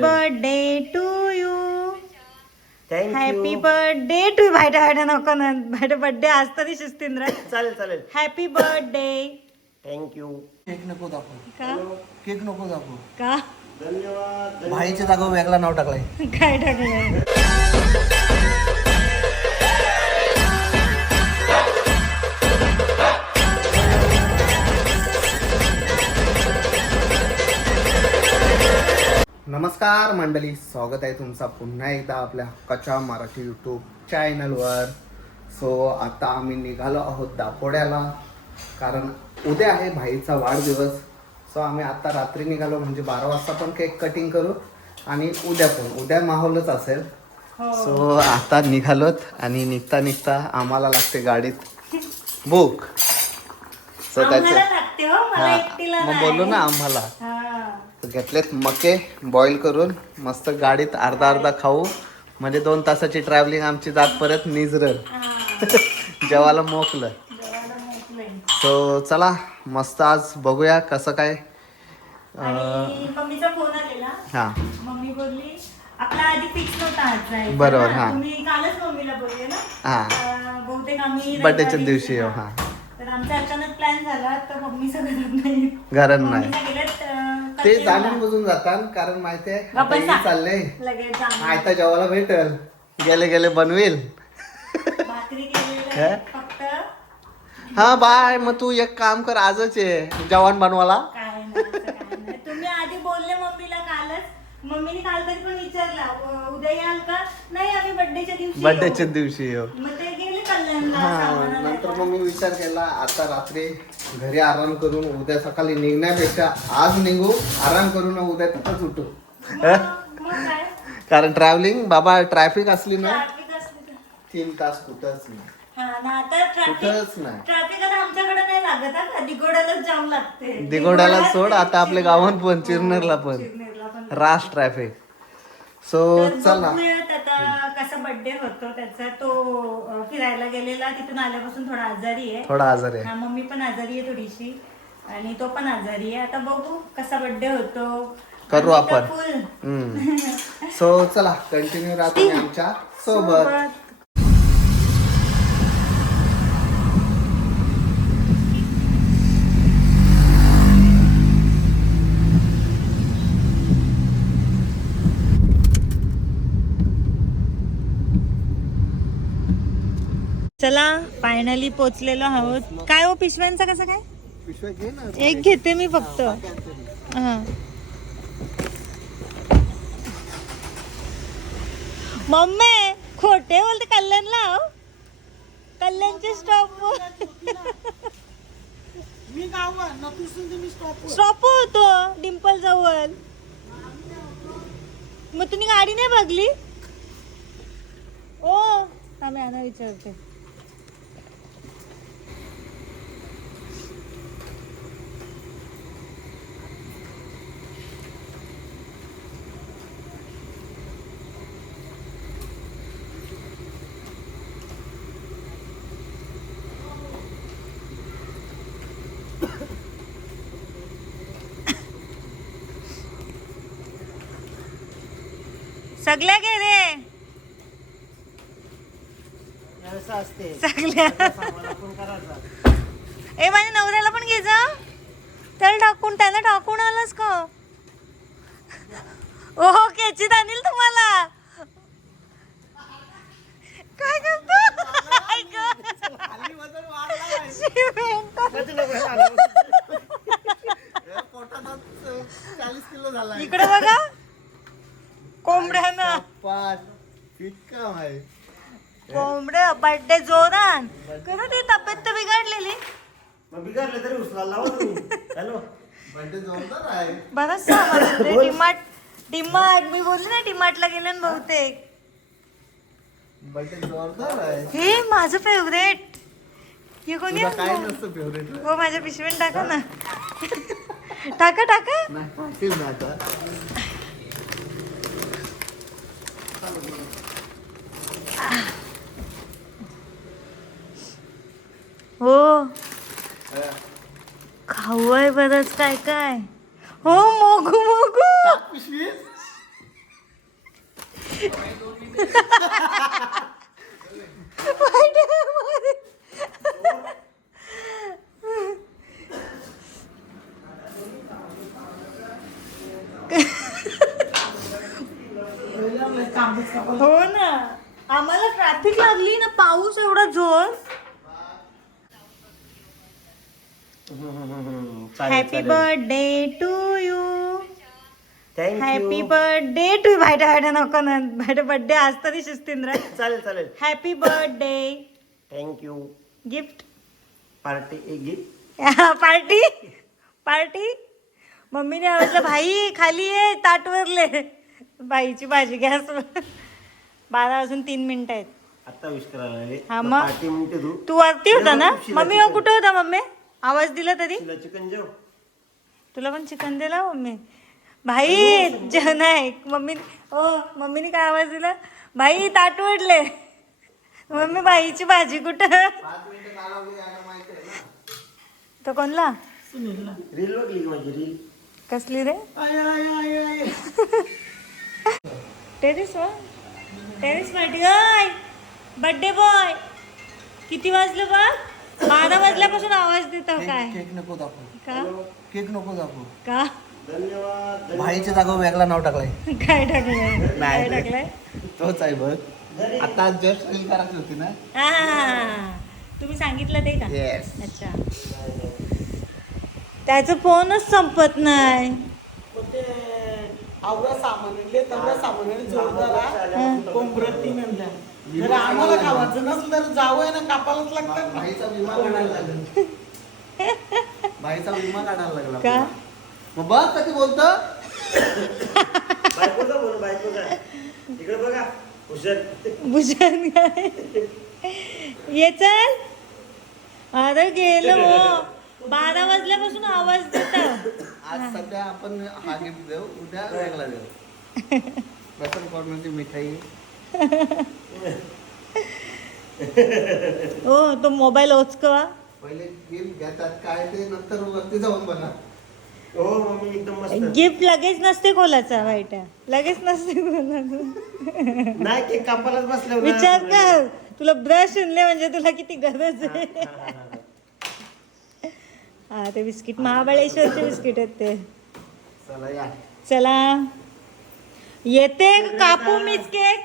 Birthday to you. Happy thank you. Birthday to. भाईटा भाईटा नको ना, भाईटा बर्थडे आज तरी शिस्तींद्र. चालेल चालेल. Happy birthday. थँक्यू. केक नको दाखवू. का केक नको दाखवू. का धन्यवाद. भाईच्या जागा वेगळा नाव टाकलाय. काय टाकलंय? नमस्कार मंडळी, स्वागत आहे तुमचा पुन्हा एकदा आपल्या कच्चा मराठी यूट्यूब चॅनलवर. सो आता आम्ही निघालो आहोत दापोड्याला, कारण उद्या आहे भाईचा वाढदिवस. सो आम्ही आता रात्री निघालो, म्हणजे 12 वाजता पण केक कटिंग करू आणि उद्या माहोलच असेल. सो आता निघालोत आणि निघता निघता आम्हाला लागते गाडीत बुक. सो आम्हाला लागते हो, मला एकटीला मग बोललो ना आम्हाला. हा. घेतलेत मके बॉईल करून मस्त गाडीत अर्धा खाऊ, म्हणजे 2 तासाची ट्रॅव्हलिंग आमची जात परत निजरल. जेवायला मोकलं. सो चला मस्त आज बघूया कसं काय. आणि मम्मीचा फोन आलेला. हा मम्मी बोलली आपला आधी फिक्स नव्हता आज जायचा. बरोबर, हा. तुम्ही कालच मम्मीला बोलले ना. हा बहुतेक आम्ही बर्थडेच्या दिवशी हा. हा तर आमचा अचानक प्लॅन झाला, तर मम्मी सगळं नाही. घरात नाही. मम्मीला गेलेत, ते कचेरीला. जाणून बुजून जातात, कारण माहितीये बाबा आता हे चाललंय लगेच जाणार. आयता जेवायला भेटल, गेले गेले बनवेल. भाकरी केलेलं आहे, फक्त हा बाय, मग तू एक काम कर, आजच आहे जेवण बनवायला. काय नाही, असं काय नाही. तुम्ही आधी बोलले मम्मीला कालच. मम्मीने काल तरी पण विचारला उद्या याल का. नाही, आम्ही बर्थडेच्या दिवशी बर्थडेच्या येऊ." दिवशी येऊ. मग ते गेले कल्याणला हा सामान नंतर आणायला. मग मी विचार केला, आता रात्री घरी आराम करून उद्या सकाळी निघण्यापेक्षा आज निघू, आराम करून उद्या तिथंच उठू. मग काय कारण ट्रॅव्हलिंग बाबा, ट्रॅफिक असली ना ट्रॅफिक असली तर. 3 तास कुठंच नाही. हा ना, आता कुठंच नाही. ट्रॅफिक आता आमच्याकडे नाही लागत हा. दिगोड्यालाच जाम लागते. दिगोड्याला सोड, आता आपल्या गावात पण, चिरनेरला पण चिरनेरला पण. रास ट्रॅफिक. सो तर चला बघूयात आता कसा बर्थडे होतो त्याचा. तो फिरायला गेलेला, तिथून आल्यापासून थोडा आजारी आहे. थोडा आजार आहे. हा, मम्मी पण आजारी आहे थोडीशी, आणि तो पण आजारी आहे. आता बघू कसा बर्थडे होतो. करू आम्ही तर आपण. full सो चला कंटिन्यू राहतो आमच्या सोबत. चला फायनली पोचलेलो आहोत. काय हो पिशव्यांचा कसं काय? पिशव्या घे ना. एक घेते मी फक्त. हा. मम्मी खोटे बोलते. कल्याणला हो, कल्याणच्या स्टॉप स्टॉप होतो डिंपल जवळ. मग तुम्ही गाडी नाही बघली? ओ आम्ही आणा विचारते. सगळ्या घे रे, सगळ्या. ए माझ्या नवऱ्याला पण घे जा. त्याला टाकून आलास का? ओहो केचीत आणील तुम्हाला. काय करतो? इकडे बघा कोंबड्या ना. कोंबड्या बर्थडे जोरान करू. ती तब्येत तर बिघडलेली. बिघडले तरी उचला लावा तुम्ही. हॅलो. बर्थडे जोरदार आहे. बरंच सामान होते. डिमार्ट मी बोलली ना, डिमार्टला गेले ना बहुतेक. बर्थडे जोरदार आहे. हे माझं फेवरेट. हे कोणी तुला काय नसतं फेवरेट? हो माझ्या पिशवीत टाका ना. टाका टाका. नाही टाकेल ना आता. हो खाऊ आहे बरंच काय काय. हो मोगू मोगू. पिशवीत हो ना, आम्हाला ट्रॅफिक लागली ना, पाऊस एवढा जोर. Happy birthday to you. Happy birthday to. भायटा नको ना, भायटा बर्थडे आज तरी शिस्तींद्र. चालेल चालेल. Happy birthday. Thank you. Gift. Party एक गिफ्ट. Party party. मम्मीने आवडलं भाई खाली ये, ताटवरले बाईची भाजी गॅसवर. 12 वाजून 3 मिनिटं आहेत. आता विश करायला लागले. हा मग. पार्टी म्हणते तू वरती होता ना शिला मम्मी? चिकन. कुठे होता मम्मी? आवाज दिला तरी? चिकन जेव. तुला पण चिकन दिला मम्मी? भाई जेवण आहे मम्मी. ओ मम्मीने काय आवाज दिला? भाई ताट ओढले. मम्मी बाईची भाजी कुठं? तो कोणला? रील बघली माझी रील. कसली रे? टेरिस वर टेरिस पार्टी. ओय बर्थडे बॉय. किती वाजलं बघ? 12 वाजल्यापासून आवाज देतो काय? केक नको दाखवू. का? केक नको दाखवू. का? धन्यवाद. भाईच्या जागा वेगळा नाव टाकलाय. काय टाकलंय? काय टाकलंय? तोच आहे बघ. आता जस्ट रील करायची होती ना. हा, तुम्ही सांगितलं ते का? येस. अच्छा. त्याचं फोनच संपत नाही. आवडा सामान आणले, तेवढा सामान जोरदार कोंबरती म्हणल्या. जर आम्हाला खावायचं नसलं तर जावं ना, कापायलाच लागतं. भाईचा विमा काढायला लागला. भाईचा विमा काढायला लागला. का? मग बघ कधी बोलतो. बायकोचा बोल, बायकोचा. इकडे बघा हुशार. भुजन काय? ये चल. अरे गेलो. 12 वाजल्यापासून आवाज देता. आज सध्या आपण हा गिफ्ट देऊ, उद्या वेगळा देऊ. प्रथम कॉर्नरची मिठाई. हो, तो मोबाईल ओचकवा. पहिले गिफ्ट घेतात काय ते नंतर वरती जाऊन बघा. हो मम्मी एकदम मस्त. गिफ्ट लगेच नसते खोलाचा वाईट. लगेच नसते खोलाचा. नाही केक कापायलाच बसल्यावर ना. विचार कर, तुला ब्रश आणले म्हणजे तुला किती गरज आहे. हा, ते बिस्किट महाबळेश्वरचे बिस्किट आहेत ते. चला या. चला येते का कापू मीच केक?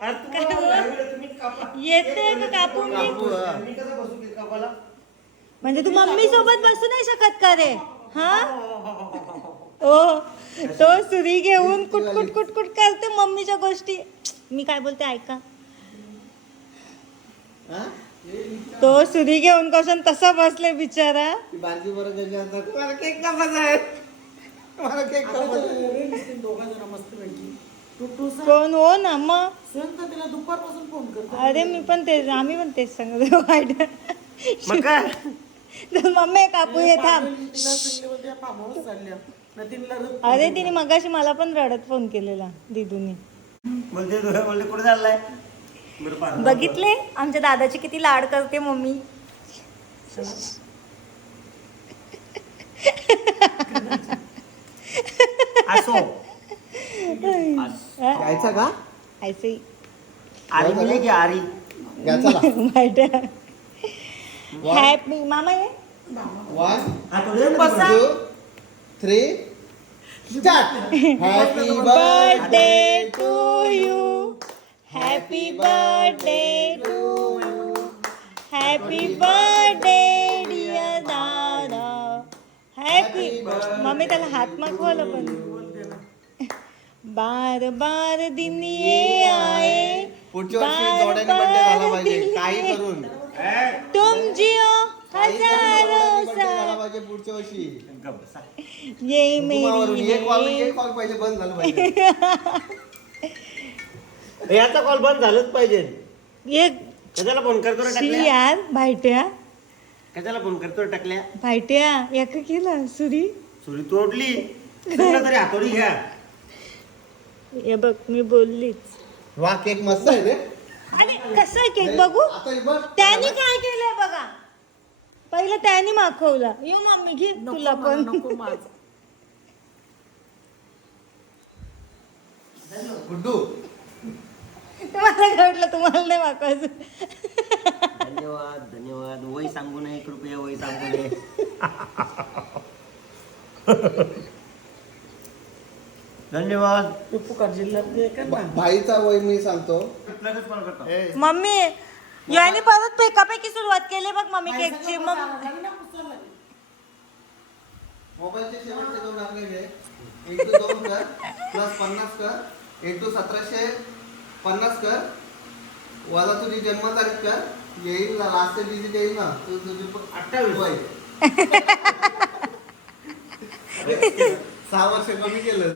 अरे तुम्हीच कापा. येते का कापू मी? मी कसं बसू केक कापायला? म्हणजे तू मम्मी सोबत बसू नाही शकत का रे? हा, ओ तो सुरी घेऊन कुटकुट कुटकुट करते मम्मीच्या गोष्टी. मी काय बोलते ऐका. हा? तो सुरी घेऊन कसून तसा बसले बिचारा. ती बारकी बरं घरी आणतात. मला केक कापायचा आहे. मला केक कापायचा आहे. दोघा जण मस्त पैकी. तू कोण? हो ना मग. सण तर तिला दुपारपासून फोन करतो. अरे मी पण तेच, आम्ही पण तेच सांगतो वाईट. मग काय? तर मम्मी कापू ये थांब. तिला संडेमध्ये फार्म हाऊस चालल्या ना, तिला अरे तिने मगाशी मला पण रडत फोन केलेला दीदूनी. बोलते कुठे चाललाय? बरं पाहा. बघितले आमच्या दादाची किती लाड करते मम्मी. असो. यायचा का? ऐसे आरी मिले की आरी? घ्या चला. वाईट. हॅपी मामा ये. 1 हा थोडी वेळ 2 3 start. Happy birthday to you. Happy birthday to you. Happy birthday dear दादा. हॅपी. मम्मी त्याला हात मागवला पण. बार बार दिन ये आए. पुढच्या वर्षी जोड्याने बर्थडे झाला पाहिजे काही करून. तुम जियो हजारों बर्थडे झाला साल. पाहिजे पुढच्या वर्षी. ये कुंकुमावरून मेरी एक कॉल पाहिजे बंद झालं पाहिजे. याचा कॉल बंद झालंच पाहिजे. ये कशाला फोन करतो रे शी टाकल्या? यार भाईट्या. कशाला फोन करतो रे टाकल्या? भाईट्या एका केला सुरी. सुरी तोडली. कुठला तरी हातोडी घ्या. हे बघ मी बोललीच. वा केक मस्त आहे रे. आणि कसं केक बघू. आता हे बघ. त्याने काय केलंय बघा. पहिलं त्याने माखवला. यो मम्मी घे तुला पण. नको माझ. गुड्डू मला काय वाटलं तुम्हाला नाही वाकवायचं. धन्यवाद धन्यवाद. वय सांगू नये कृपया, वय सांगू नये. धन्यवाद. ते पुकार जिल्ह्यात ते कर ना. भाईचा वय मी सांगतो. लगेच कॉल करतो. मम्मी याने परत फेकापैकी सुरुवात केली बघ मम्मी केकची. मग मोबाईलचे शेवटचे 2 आकडे घे. 1-2 कर प्लस 50 कर 1-1750 कर वजा तुझी जन्मतारीख कर. येईल ना लास्ट डिजिट येईल ना तुझी 28 वय. 6 वर्ष कमी केलं.